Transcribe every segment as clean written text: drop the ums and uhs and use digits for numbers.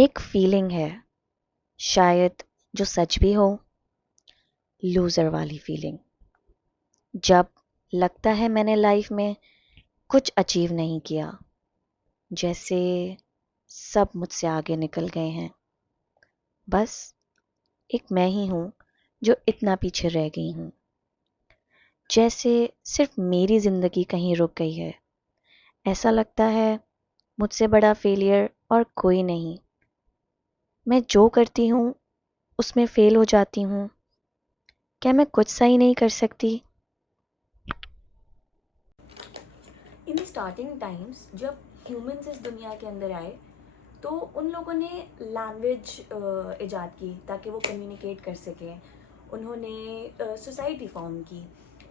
एक फीलिंग है, शायद जो सच भी हो, लूज़र वाली फीलिंग। जब लगता है मैंने लाइफ में कुछ अचीव नहीं किया, जैसे सब मुझसे आगे निकल गए हैं। बस एक मैं ही हूँ जो इतना पीछे रह गई हूँ। जैसे सिर्फ मेरी ज़िंदगी कहीं रुक गई है। ऐसा लगता है मुझसे बड़ा फेलियर और कोई नहीं। मैं जो करती हूँ उसमें फेल हो जाती हूँ। क्या मैं कुछ सही नहीं कर सकती? इन द स्टार्टिंग टाइम्स जब ह्यूमंस इस दुनिया के अंदर आए तो उन लोगों ने लैंग्वेज इजाद की ताकि वो कम्युनिकेट कर सकें। उन्होंने सोसाइटी फॉर्म की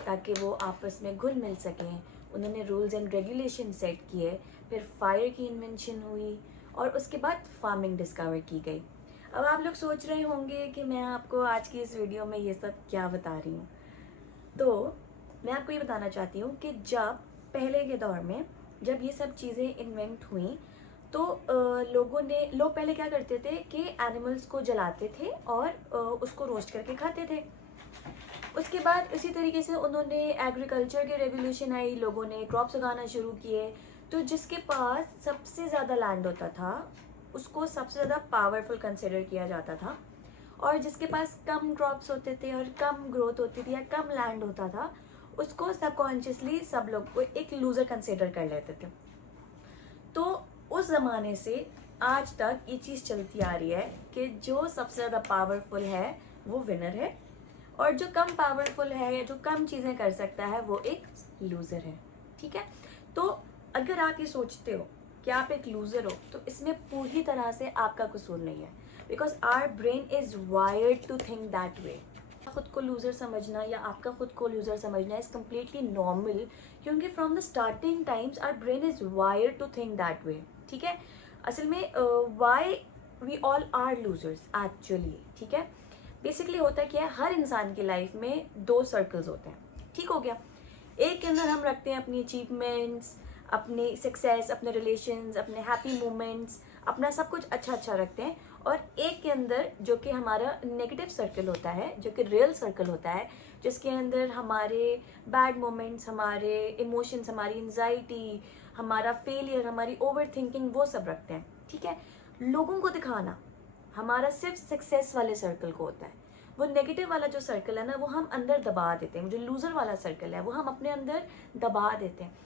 ताकि वो आपस में घुल मिल सकें। उन्होंने रूल्स एंड रेगुलेशन सेट किए। फिर फायर की इन्वेंशन हुई और उसके बाद फार्मिंग डिस्कवर की गई। अब आप लोग सोच रहे होंगे कि मैं आपको आज की इस वीडियो में ये सब क्या बता रही हूँ। तो मैं आपको ये बताना चाहती हूँ कि जब पहले के दौर में जब ये सब चीज़ें इन्वेंट हुई तो लोग पहले क्या करते थे कि एनिमल्स को जलाते थे और उसको रोस्ट करके खाते थे। उसके बाद इसी तरीके से उन्होंने एग्रीकल्चर की रेवोल्यूशन आई, लोगों ने क्रॉप्स उगाना शुरू किए। तो जिसके पास सबसे ज़्यादा लैंड होता था उसको सबसे ज़्यादा पावरफुल कंसिडर किया जाता था, और जिसके पास कम क्रॉप्स होते थे और कम ग्रोथ होती थी या कम लैंड होता था उसको सबकॉन्शियसली सब लोग को एक लूज़र कंसिडर कर लेते थे। तो उस ज़माने से आज तक ये चीज़ चलती आ रही है कि जो सबसे ज़्यादा पावरफुल है वो विनर है, और जो कम पावरफुल है या जो कम चीज़ें कर सकता है वो एक लूज़र है। ठीक है। तो अगर आप ये सोचते हो कि आप एक लूज़र हो तो इसमें पूरी तरह से आपका कसूर नहीं है, because our brain is wired to think that way. खुद को लूज़र समझना या आपका खुद को लूज़र समझना इज़ कम्प्लीटली नॉर्मल, क्योंकि from the starting times our brain is wired to think that way. ठीक है। असल में why we all are losers actually. ठीक है। बेसिकली होता क्या है, हर इंसान की लाइफ में दो सर्कल्स होते हैं। ठीक हो गया। एक के अंदर हम रखते हैं अपनी अचीवमेंट्स, अपनी सक्सेस, अपने रिलेशंस, अपने हैप्पी मोमेंट्स, अपना सब कुछ अच्छा अच्छा रखते हैं। और एक के अंदर जो कि हमारा नेगेटिव सर्कल होता है, जो कि रियल सर्कल होता है, जिसके अंदर हमारे बैड मोमेंट्स, हमारे इमोशंस, हमारी एंजाइटी, हमारा फेलियर, हमारी ओवर थिंकिंग, वो सब रखते हैं। ठीक है। लोगों को दिखाना हमारा सिर्फ सक्सेस वाले सर्कल को होता है। वो नेगेटिव वाला जो सर्कल है ना वो हम अंदर दबा देते हैं। जो लूजर वाला सर्कल है वो हम अपने अंदर दबा देते हैं।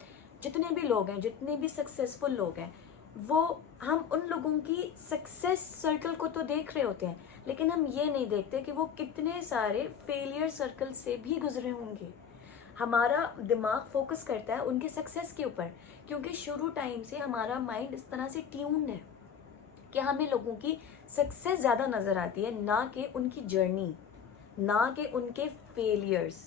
जितने भी लोग हैं, जितने भी सक्सेसफुल लोग हैं, वो हम उन लोगों की सक्सेस सर्कल को तो देख रहे होते हैं, लेकिन हम ये नहीं देखते कि वो कितने सारे फेलियर सर्कल से भी गुजरे होंगे। हमारा दिमाग फोकस करता है उनके सक्सेस के ऊपर, क्योंकि शुरू टाइम से हमारा माइंड इस तरह से ट्यून्ड है कि हमें लोगों की सक्सेस ज़्यादा नज़र आती है, ना कि उनकी जर्नी, ना कि उनके फेलियर्स।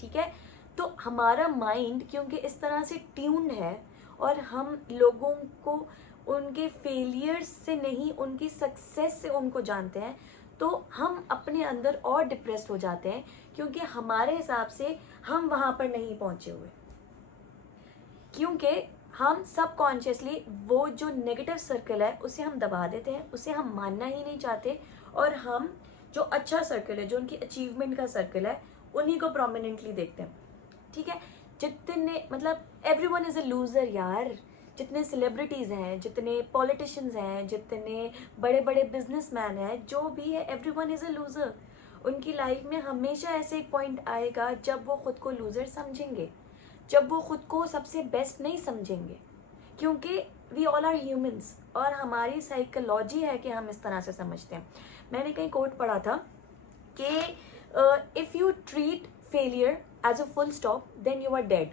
ठीक है। तो हमारा माइंड क्योंकि इस तरह से ट्यून्ड है और हम लोगों को उनके फेलियर्स से नहीं उनकी सक्सेस से उनको जानते हैं, तो हम अपने अंदर और डिप्रेस्ड हो जाते हैं, क्योंकि हमारे हिसाब से हम वहाँ पर नहीं पहुँचे हुए। क्योंकि हम सबकॉन्शियसली वो जो नेगेटिव सर्कल है उसे हम दबा देते हैं, उसे हम मानना ही नहीं चाहते, और हम जो अच्छा सर्कल है, जो उनकी अचीवमेंट का सर्कल है, उन्हीं को प्रोमिनेंटली देखते हैं। ठीक है। जितने मतलब एवरीवन इज अ लूजर यार। जितने सेलिब्रिटीज़ हैं, जितने पॉलिटिशियंस हैं, जितने बड़े बड़े बिजनेसमैन हैं, जो भी है, एवरीवन इज अ लूजर। उनकी लाइफ में हमेशा ऐसे एक पॉइंट आएगा जब वो खुद को लूजर समझेंगे, जब वो खुद को सबसे बेस्ट नहीं समझेंगे, क्योंकि वी ऑल आर ह्यूमंस और हमारी साइकोलॉजी है कि हम इस तरह से समझते हैं। मैंने कहीं कोट पढ़ा था कि if you treat failure as a full stop then you are dead,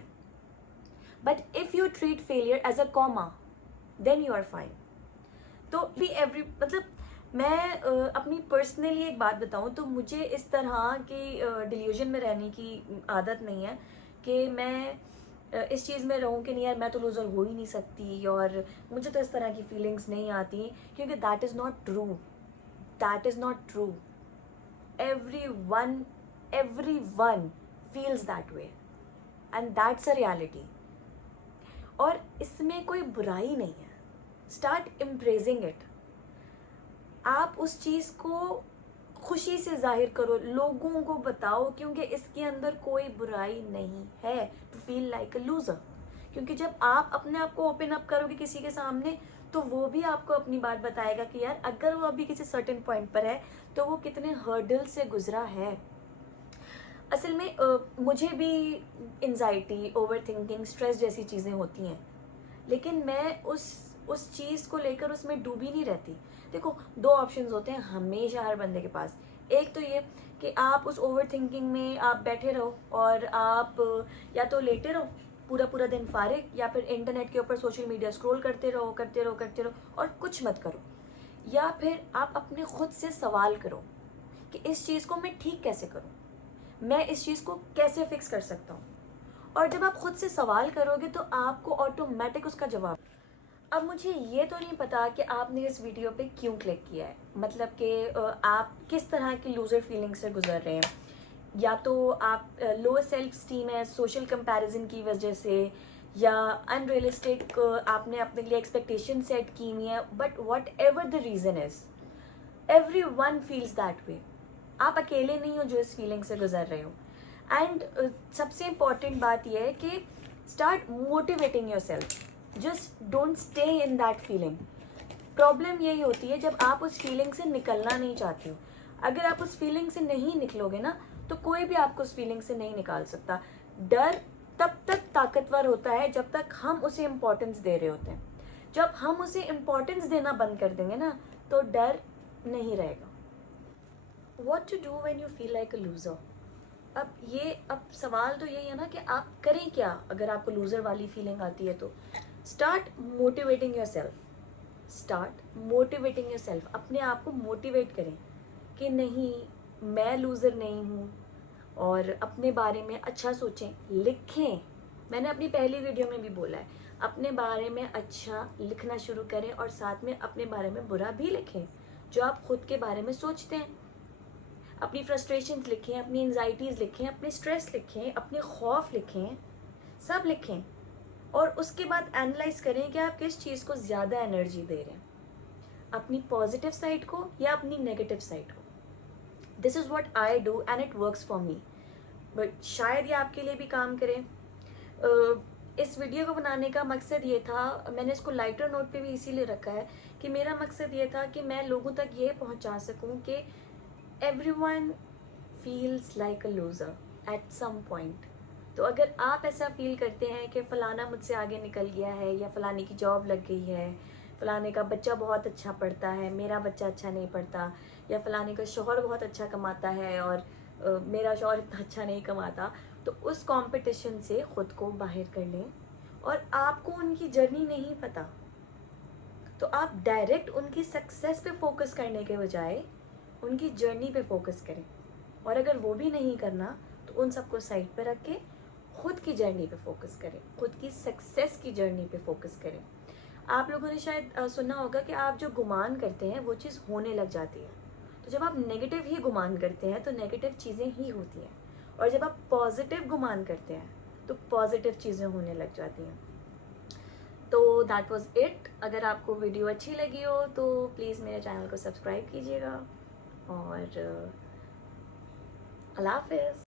but if you treat failure as a comma then you are fine. तो भी एवरी मतलब मैं अपनी पर्सनली एक बात बताऊं तो मुझे इस तरह की डिल्यूजन में रहने की आदत नहीं है कि मैं इस चीज़ में रहूं कि नहीं यार मैं तो लूज़र हो ही नहीं सकती और मुझे तो इस तरह की फीलिंग्स नहीं आती, क्योंकि that is not true. That is not true. Every one, every one feels that way, and that's a reality. और इसमें कोई बुराई नहीं है। Start इम्प्रेजिंग it. आप उस चीज़ को खुशी से जाहिर करो, लोगों को बताओ, क्योंकि इसके अंदर कोई बुराई नहीं है to feel like a loser. क्योंकि जब आप अपने आप को ओपन अप करोगे किसी के सामने, तो वो भी आपको अपनी बात बताएगा कि यार अगर वो अभी किसी सर्टेन पॉइंट पर है तो वो कितने हर्डल से गुजरा है। असल में मुझे भी एंजाइटी, ओवर थिंकिंग, स्ट्रेस जैसी चीज़ें होती हैं, लेकिन मैं उस चीज़ को लेकर उसमें डूबी नहीं रहती। देखो, दो ऑप्शंस होते हैं हमेशा हर बंदे के पास। एक तो ये कि आप उस ओवर थिंकिंग में आप बैठे रहो और आप या तो लेटे रहो पूरा पूरा दिन फारिग, या फिर इंटरनेट के ऊपर सोशल मीडिया स्क्रॉल करते रहो करते रहो करते रहो और कुछ मत करो। या फिर आप अपने खुद से सवाल करो कि इस चीज़ को मैं ठीक कैसे करूँ, मैं इस चीज़ को कैसे फिक्स कर सकता हूँ। और जब आप खुद से सवाल करोगे तो आपको ऑटोमेटिक उसका जवाब। अब मुझे ये तो नहीं पता कि आपने इस वीडियो पे क्यों क्लिक किया है, मतलब कि आप किस तरह की लूज़र फीलिंग से गुजर रहे हैं। या तो आप लो सेल्फ स्टीम है सोशल कंपैरिजन की वजह से, या अनरियलिस्टिक आपने अपने लिए एक्सपेक्टेशन सेट की हुई है। But what ever the reason is, every one feels that way. आप अकेले नहीं हो जो इस फीलिंग से गुजर रहे हो। एंड सबसे इम्पॉर्टेंट बात यह है कि start motivating your self, just don't stay in that feeling. Problem यही होती है जब आप उस फीलिंग से निकलना नहीं चाहते हो। अगर आप उस फीलिंग से नहीं निकलोगे ना, तो कोई भी आपको उस फीलिंग से नहीं निकाल सकता। डर तब तक ताकतवर होता है जब तक हम उसे इम्पोर्टेंस दे रहे होते हैं। जब हम उसे इम्पोर्टेंस देना बंद कर देंगे ना, तो डर नहीं रहेगा। What to do when you feel like a loser. अब सवाल तो यही है ना कि आप करें क्या अगर आपको लूज़र वाली फीलिंग आती है। तो start motivating your self, start motivating your self. अपने आप को मोटिवेट करें कि नहीं, मैं लूज़र नहीं हूँ, और अपने बारे में अच्छा सोचें, लिखें। मैंने अपनी पहली वीडियो में भी बोला है, अपने बारे में अच्छा लिखना शुरू करें और साथ में अपने बारे में बुरा भी लिखें जो आप खुद के बारे में सोचते हैं। अपनी फ्रस्ट्रेशंस लिखें, अपनी एंजाइटीज़ लिखें, अपने स्ट्रेस लिखें, अपने खौफ लिखें, सब लिखें। और उसके बाद एनालाइज करें कि आप किस चीज़ को ज़्यादा एनर्जी दे रहे हैं, अपनी पॉजिटिव साइड को या अपनी नेगेटिव साइड को। This is what I do and it works for me. But शायद ये आपके लिए भी काम करे। इस वीडियो को बनाने का मकसद ये था, मैंने इसको लाइटर नोट पे भी इसीलिए रखा है कि मेरा मकसद ये था कि मैं लोगों तक ये पहुंचा सकूं कि everyone feels like a loser at some point। तो अगर आप ऐसा फील करते हैं कि फ़लाना मुझसे आगे निकल गया है, या फ़लाने की जॉब लग गई है, फ़लाने का बच्चा बहुत अच्छा पढ़ता है, मेरा बच्चा अच्छा नहीं पढ़ता, या फ़लाने का शौहर बहुत अच्छा कमाता है और मेरा शौहर इतना अच्छा नहीं कमाता, तो उस कंपटीशन से ख़ुद को बाहर कर लें। और आपको उनकी जर्नी नहीं पता, तो आप डायरेक्ट उनकी सक्सेस पे फोकस करने के बजाय उनकी जर्नी पे फोकस करें। और अगर वो भी नहीं करना, तो उन सबको साइड पे रख के खुद की जर्नी पे फोकस करें, खुद की सक्सेस की जर्नी पे फोकस करें। आप लोगों ने शायद सुना होगा कि आप जो गुमान करते हैं वो चीज़ होने लग जाती है। तो जब आप नेगेटिव ही गुमान करते हैं तो नेगेटिव चीज़ें ही होती हैं, और जब आप पॉजिटिव गुमान करते हैं तो पॉजिटिव चीज़ें होने लग जाती हैं। तो दैट वॉज इट। अगर आपको वीडियो अच्छी लगी हो तो प्लीज़ मेरे चैनल को सब्सक्राइब कीजिएगा, और अल्लाह हाफ़िज़।